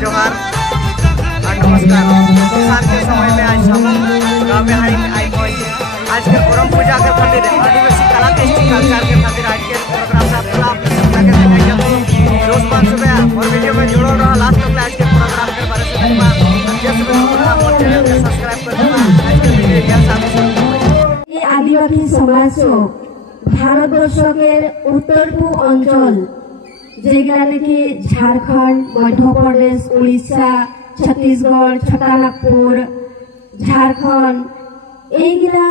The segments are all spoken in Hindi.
जोहार और नमस्कार। शाम के समय में आज हम गाँव में आज के करम पूजा के खातिर आदिवासी कला कल्चर के खातिर आज के प्रोग्राम और वीडियो में जुड़ो रहा लास्ट तक। आज के प्रोग्राम के बारे में सब्सक्राइब कर ये आदिवासी समाज भारतवर्ष के उत्तर पूर्व अंचल जेगला नाकि झारखंड, मध्य प्रदेश, उड़ीसा, छत्तीसगढ़, छोटानागपुर, झारखंड एगिला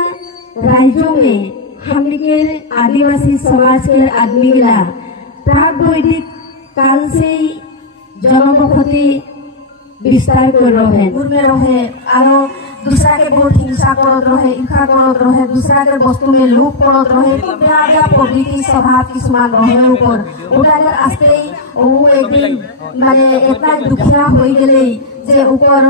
राज्यों में हमने के आदिवासी समाज के आदमी गिला प्राग वैदिक काल से ही जनबसति विस्तार कर रहे में रहे और दूसरा के बहुत हिंसा करत रहे, ईर्षा करत रहे, दूसरा के वस्तु में लोभ करत रहे, बेजा प्रवृत्ति स्वभाव किस्मान रहे ऊपर उठाकर आस्ते वो एक दिन माने इतना दुखिया हो गए जे ऊपर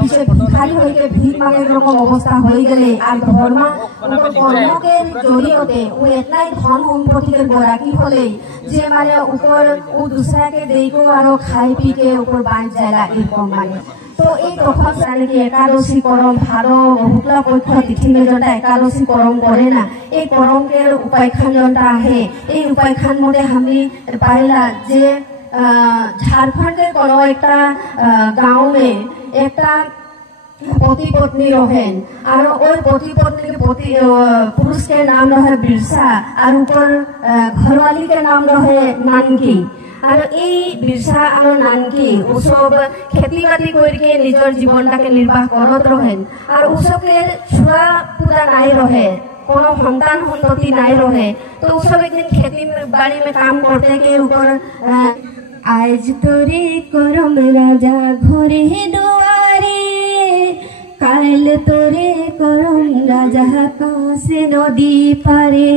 पीछे भिखारी हो के भीख मांगे रकम अवस्था हो गए और धर्म कर्म के जरिए वो इतना धन सम्पत्ति के गराकी हले जे माने ऊपर वो दूसरा के देखो और खाई पी के ऊपर बांध जाएगा एरकम माने। तो एक प्रथम श्रेणी की एकादशी करम भादो शुक्ला पक्ष तिथि में जोटा एकादशी करम करे ना एक करम के उपाख्यान जोटा है ये उपाख्यान मते हमने पाइला जे झारखंड के कोनो एक गाँव में एक पति पत्नी रहें और पति पत्नी के पति पुरुष के नाम रहे बिरसा और ऊपर घरवाली के नाम रहे नानकी और बिरसा और नानकी सब खेती बाड़ी करके निजर जीवन के निर्वाह करत रहें और उसके छुआ पूरा नहीं रहे कोनो संतान संतति नहीं रहे तो सब एक दिन खेती बाड़ी में काम करते के ऊपर आज तोरे करम राजा घरे दुआरे काल तोरे करम राजा कासे नदी पारे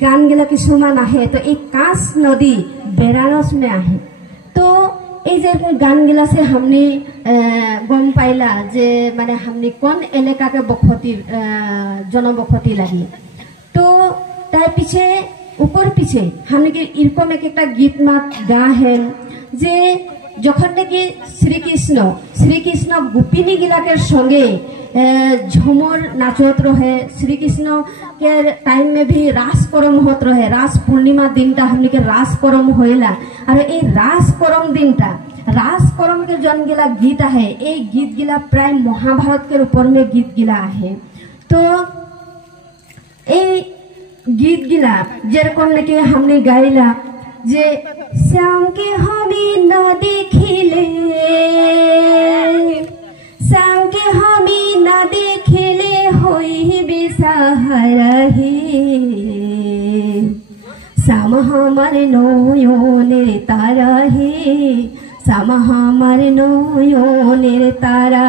गान गिला किसुमान आहे तो एक कास नदी बेरानस में आहे तो गान गिला से हमने गम पाइला जे माने हमने कौन एलेका के बखती जनबखती लगी तो तार पीछे ऊपर पीछे हमने के इरकम एक गीत मात गा है जे जखन नाकि श्री कृष्ण गोपिनी गिला के संगे झुमर नाचत रहे श्री कृष्ण के टाइम में भी रास करम होत रहे रास पूर्णिमा दिन हमने के रास करम होइला और ये रास करम दिन रास करम के जन गिला गीत है ये गीत गिला प्राय महाभारत के ऊपर में गीत गिला है तो गीत गिला जेरकम नाकि हमने गाइला जे श्याम के हमी न देखिले श्याम के हमी न देखिले होई बेसहारा हे श्याम हमार नयনের तारा हे श्याम हमार नयনের तारा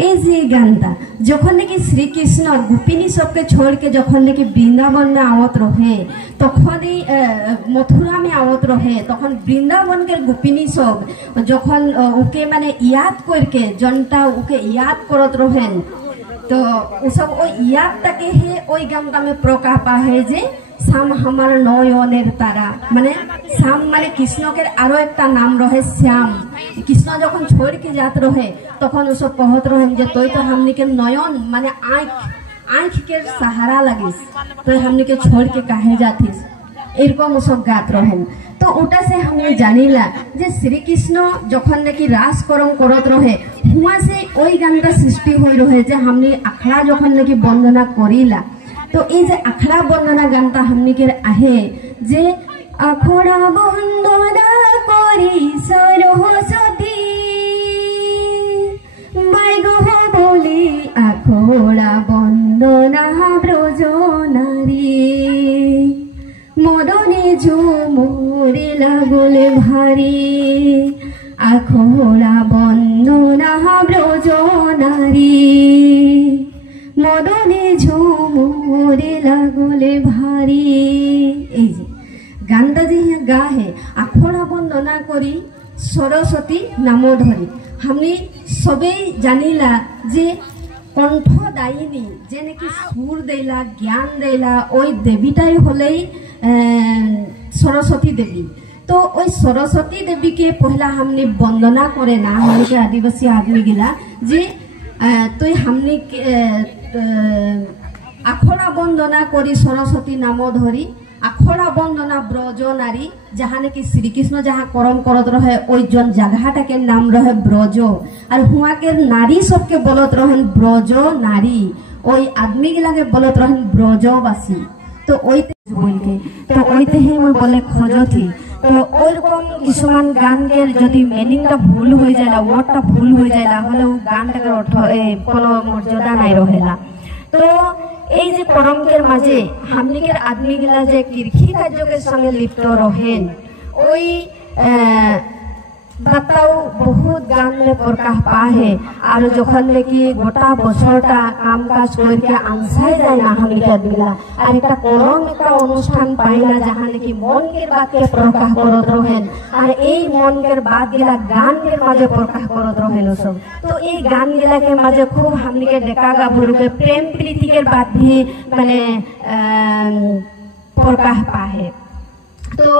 ये गानटा जखन नाकि श्री कृष्ण गोपिनी सबके छोड़ के जखन नाकि वृंदावन में आवत रहे तखन मथुरा में आवत रहे तखन वृंदावन के गोपिनी सब जखन उके माने याद करके जनता उके याद करत रहे तो सब याद तक है गानटा में प्रकापा है जे श्याम हमार नयনের तारा माने श्याम माने कृष्ण के आरो एक नाम रहे श्याम कृष्ण जखन छोड़ के जात रहे तखन सब कहत रहे जे तोय तो हमनी के नयन माने आँख के सहारा लगिस तो हमनी के छोड़ के काहे जाथिस एरकम सब गात रहे तो उटा से हमने जानिला जे श्री कृष्ण जखन नाकि रास करम करत रहे हुआ से ओई गानटा सृष्टि होई रहे जे हमनी आखड़ा जखन नाकि वंदना करिला तो ये आखड़ा वंदना गानटा हमनी के आहे जे आखड़ा वंदना करी सरस्वती माइगो बोली आखड़ा वंदना ब्रज नारी मदने झुमुरे लागले भारी आखड़ा वंदना ब्रज नारी मदने झुमुरे लागले भारी गानटा जे गा है आखड़ा वंदना करी सरस्वती नाम धरी हमने सबे जानिला जे कंठ दायिनी जे नाकि सुर देला ज्ञान देला ओई देवीटाई हलेई सरस्वती देवी तो ওই सरस्वती देवी के पहला हमने वंदना करे ना हमने के आदिवासी आदमी गिला जे तो हमने आखड़ा वंदना करी सरस्वती नाम धरी आखड़ा वंदना ब्रज नारी जहाँ कि श्रीकृष्ण जहाँ करम करत रहे ओई जन जगहटा के नाम रहे ब्रज और हुआ के नारी सबके बोलत रहन ब्रज नारी ओई आदमी गिला के बोलत रहन ब्रजवासी तो ओई बोल के तो ओईते ही मैं बोले खोजो थी तो ओरकम किसुमान गान के যদি মিনিংটা ভুল হয়ে যায় না ওয়ার্ডটা ভুল হয়ে যায় না হলে ও গানটার অর্থ কোনো মর্যাদা নাই রহেলা তো এই যে করমকের মাঝে হামলিকের আদমিগুলা যে কৃষি কার্যের সঙ্গে লিপ্ত রহেন ওই बताओ बहुत गान में प्रकाश पा है और जखन लेकि गोटा बछरटा काम काज करके आंसाय जाय ना हमलिके दिला और एक करम एक अनुष्ठान पाई ना जहाँ लेकि मन के बात के प्रकाश करत रहेन और এই मन के बात गिला गान के माঝে प्रकाश करत रहेन सब तो এই गान गिला के माঝে खूब हमलिके डेका गाभरू के प्रेम प्रीति के बात भी माने प्रकाश पा है तो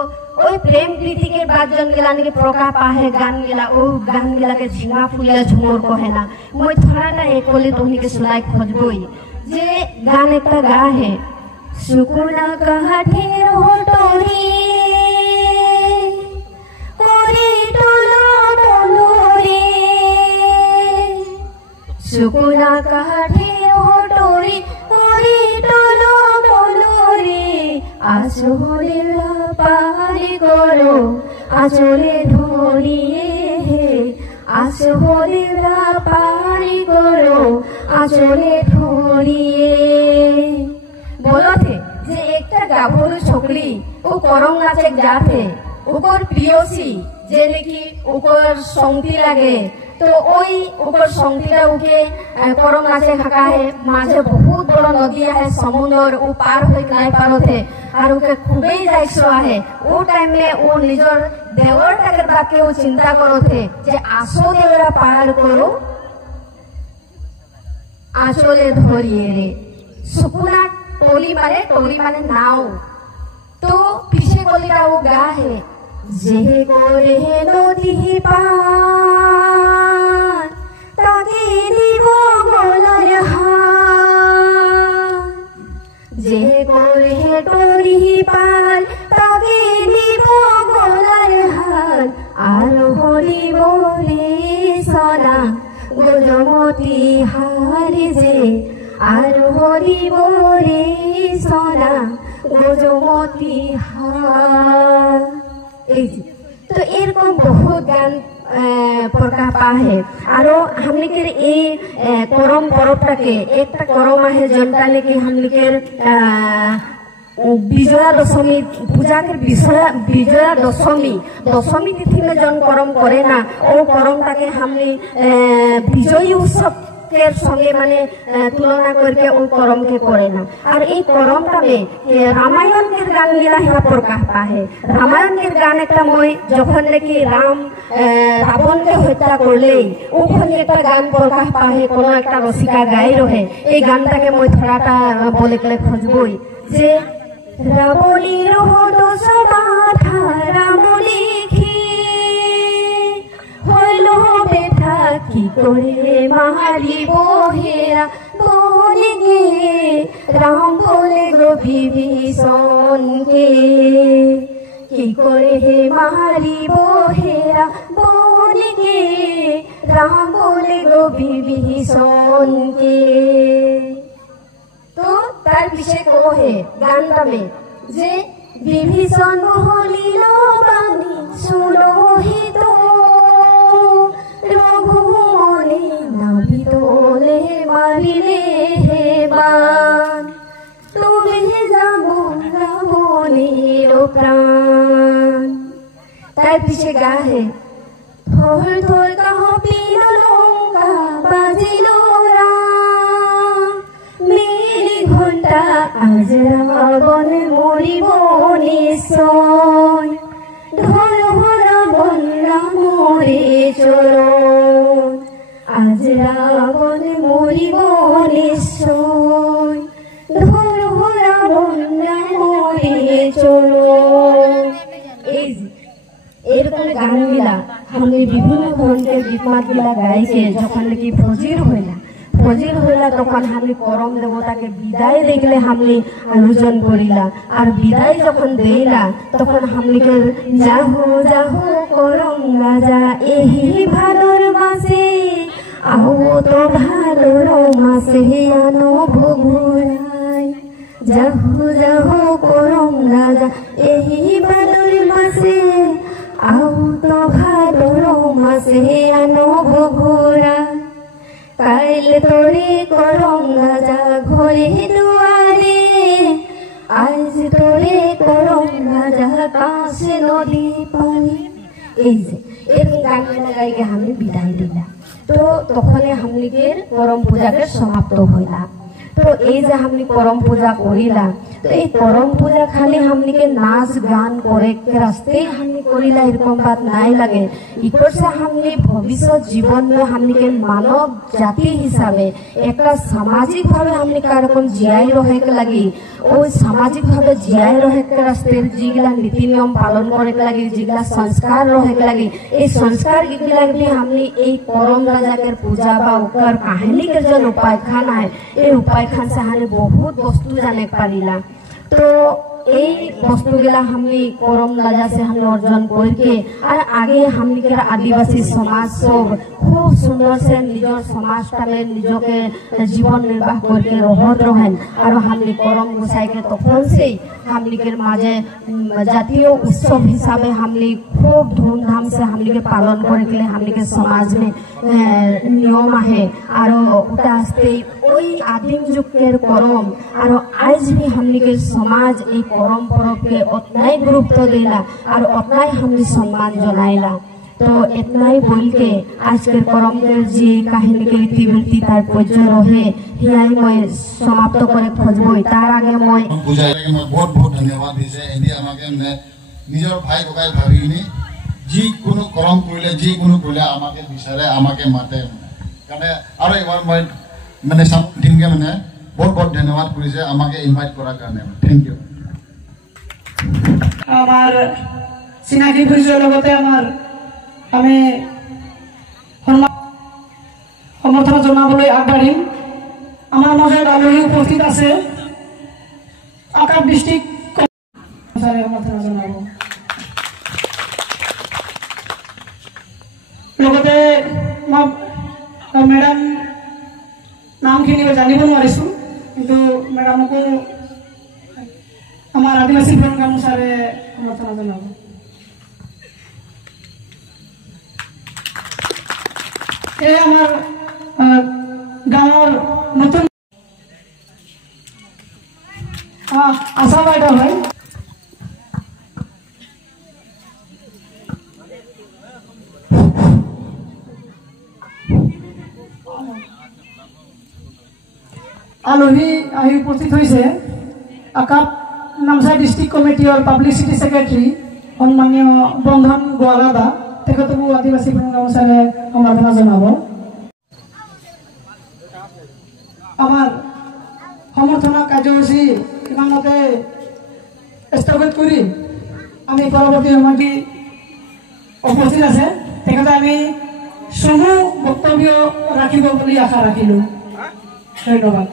ওই প্রেম প্রীতি के बाद जन गिला ने के प्रकाश पा है गान गिला ओ गान गिला के झिंगा फुलिया झुमर कहे ना মই थोड़ाटा एक बोले तोहनी के सुनाई खोजबई जे गान एकटा गा है सुकुना काठेर होटरी कोरी टोलो टोलो रे सुकुना काठेर होटरी कोरी टोलो टोलो रे आसोरे पारी करो आचले धरिए आसोरे पारी करो आचले धरिए बोलो थे जे एकटा गाभरू छोकरी ओ करम नाचे जाते ओकर प्रियसी जे लेकि ओकर संगती लागे तो ओई ओकर संगतीटा उके करम नाचे खाका है माঝে बहुत बड़ा नदी है समुद्र ओ पार होई नहीं पारोथे और ओके खूबे जाइसो है ओ टाइम में ओ निजर देवरटा के बात के ओ चिंता करोथे जे आसो देवरा पार करो आचले धरिए रे सुकुना टोली माने नाव तो पीछे गलिटा वो गा है जे गोरे नदी पार ताके দিব গলার হার যে গোরে টরি পার তাকে দিব গলার হার আর হরিব রে সনা গজমতি হার যে আর হরিব রে সনা গজমতি হার तो एरकम बहुत गान प्रकाश पा है और हमने के करम परबटा के एक करम है जनता लेके हमने के विजया दशमी पूजा के विजया दशमी तिथि में जन करम करे ना ओ करमटा के हमने विजयी उत्सव के संगे माने तुलना करके ओ करम के करे ना और এই করমটা में रामायण के गान गिला है प्रकाश पा है रामायण के गान एक मैं जखन लेकि राम रावण के हत्या करले ओखन एक गान प्रकाश पा है कोनो एक रसिका गाय रहे এই গানটাকে मैं थोड़ाटा बोले के खोजबई जे रावणीर दोष बाधा राम लिखी হলো বেটা কি করে মারিব হেরা বলে গে রাম বলে গো বিভীষণকে কি করে হে মারিব হেরা বলে গে রাম বলে গো বিভীষণকে तो तार पीछे को है गानटा में जे विभीषण हलिल बानी सुनो ही तो रघुमने नाभितोले मारिले हे बाण তুমি যাবো রাবণের প্রাণ তার পিছে গা হে থর থর কাঁপিল লঙ্কা বাজিল রাম মেরি ঘণ্টা আজ রাবণ মরিব নিশ্চয় ধর রাবণ রামরে চরণ আজ রাবণ মরিব নিশ্চয় এরকম গানগুলা আমি বিভিন্ন ধরনের গীতমাতগুলা গাইকে যখন নাকি ফজির হইলা তখন আমি করম দেবতাকে বিদায় দেখলে আমি আয়োজন করিলা আর বিদায় যখন দেইলা তখন হামলিকে যাহো যাহো করম রাজা এহি ভাদর মাসে আও তো ভাদর মাসে আনো ভোগুরাই যাহো যাহো করম রাজা এহি ভাদর মাসে আও তো ভাদর মাসে আনো ভোগুরাই কাইল তোরে করম রাজা ঘরে দুয়ারে আজ তোরে করম রাজা কাছে নদী পারে এই যে এরকম গানগুলা গাইকে আমি বিদায় দিলা তো তখন হামলিকের করম পূজাকে সমাপ্ত হইলা তো এই যে হামলি করম পূজা করিলা তো এই করম পূজা খালি হামলিকে নাচ গান করে রাস্তেই হামলি করিলা এরকম বাত নাই লাগে ইকর से हमने भविष्य जीवन में हमने के मानव जाति हिसाबे একটা সামাজিক ভাবে हमने কারকম জিয়াই রহে কে লাগি ওই সামাজিক ভাবে জিয়াই রহে কে রাস্তের যেগুলা নীতি নিয়ম পালন করে কে লাগি যেগুলা সংস্কার রহে কে লাগি এই সংস্কার গুলা भी हमने এই করম রাজাকের পূজা বা ওकर কাহিনী के जो उपाख्यान है এই उपाख्यान से हमने बहुत वस्तु जाने पारिला तो এই বস্তুগুলা আমি করম রাজা से हमने अर्जन करके और आगे हमने के आदिवासी समाज सब खूब सुंदर से निजर समाजटा में निजके जीवन निर्वाह करके रहत रहें और हमने करम गोसाई के तखन से हमने के माजे जातीय उत्सव हिसाबे हमने खूब धूमधाम से हमने के पालन करे के हमने के समाज में नियम है और उटा आस्ते ওই आदिम जुग के करम और आज भी हमने के समाज एक करम पर्व के उतना ही गुरुत्व देला और उतना ही हमने सम्मान जनाइला तो इतना ही बोल के आज के करम के जी काहिनी के इतिवृत्ति तार पज्य रहे हियाई मैं समाप्त करे खोजबो तार आगे मैं बुझाई লাগে মই বহুত বহুত ধন্যবাদ দিছে এদি আমাকে মানে নিজৰ ভাই ককাই ভাবিনি যি কোনো করম কৰিলে যি কোনো কৰিলে আমাকে বিচাৰে আমাকে মাতে মানে আৰু এবাৰ মই মানে সব টিমকে মানে বহুত বহুত ধন্যবাদ কৰিছে আমাকে ইনভাইট কৰাৰ কাৰণে থ্যাংক ইউ আমার চিনাকি পরিচয়ের লগতে আমার আমি সমর্থন জানাবলৈ আগবাঢ়িম আমার মাজত আলহী উপস্থিত আছে আকাশ ডিস্ট্রিক্ট সমর্থন জানাব লগতে মেডাম নামখিনি জানিব নোৱাৰিছোঁ কিন্তু মেডামকো আমার আদিবাসী প্রোগ্রাম অনুসারে সমর্থন জানাব এই আমার গাঁৱৰ নতুন আশা বাইদেউ হয় আলহী আহি উপস্থিত হৈছে আকাশ নামচাই ডিস্ট্রিক্ট কমিটি और পাবলিসিটি সেক্রেটারি সম্মানীয় বন্ধন গোৱালাদা তেখেতকো আদিবাসী প্ৰগ্ৰাম অনুসাৰে সম্বৰ্ধনা জনাব আমাৰ সমৰ্থনা কাৰ্যসূচী ইমানতে স্থগিত কৰি আমি পৰৱৰ্তী সময়ত উপস্থিত আছে তেখেতে আমি সমূহ বক্তব্য ৰাখিব বুলি আশা ৰাখিলোঁ ধন্যবাদ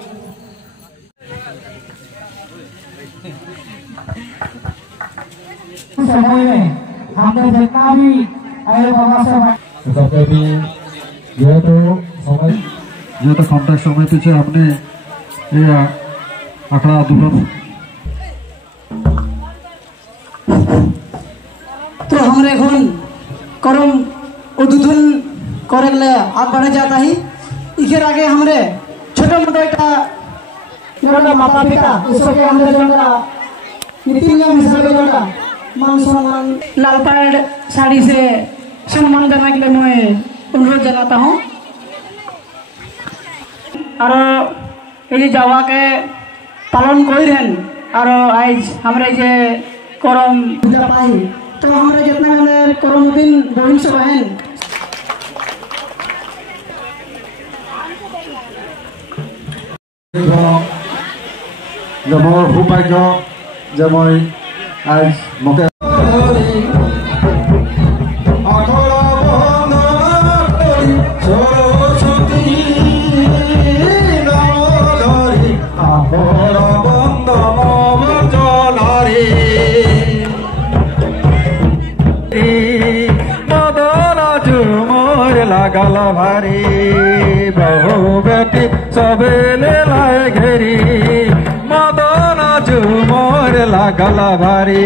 समय में हमने जितना भी যেহেতু কমটার সময় পিছিয়ে আপনি এই আখড়া দুটো तो हमारे এখন करम उद्বোधन करले आग बढ़े जाता ही इखेर आगे हमरे छोटा मोटा একটা माता पिता उसके हमरे जोड़ा नीति नियम हिसाबे जोड़ा मान सम्मान लाल परेड साड़ी से सम्मान देने के लिए मैं अनुरोध जनाता हूँ और ये जावा के पालन कर रहे और आज हमारे जे करम पूजा पाई तो हमारे जितना हमारे करम दिन बहन से बहन মোৰ সৌভাগ্য যে মই আজ মোকে বন্ধ জলারে মদন ঝুমর লাগল ভারি বহু বেটি সবে লাই ঘেরি মদন ঝুমর লাগল ভারি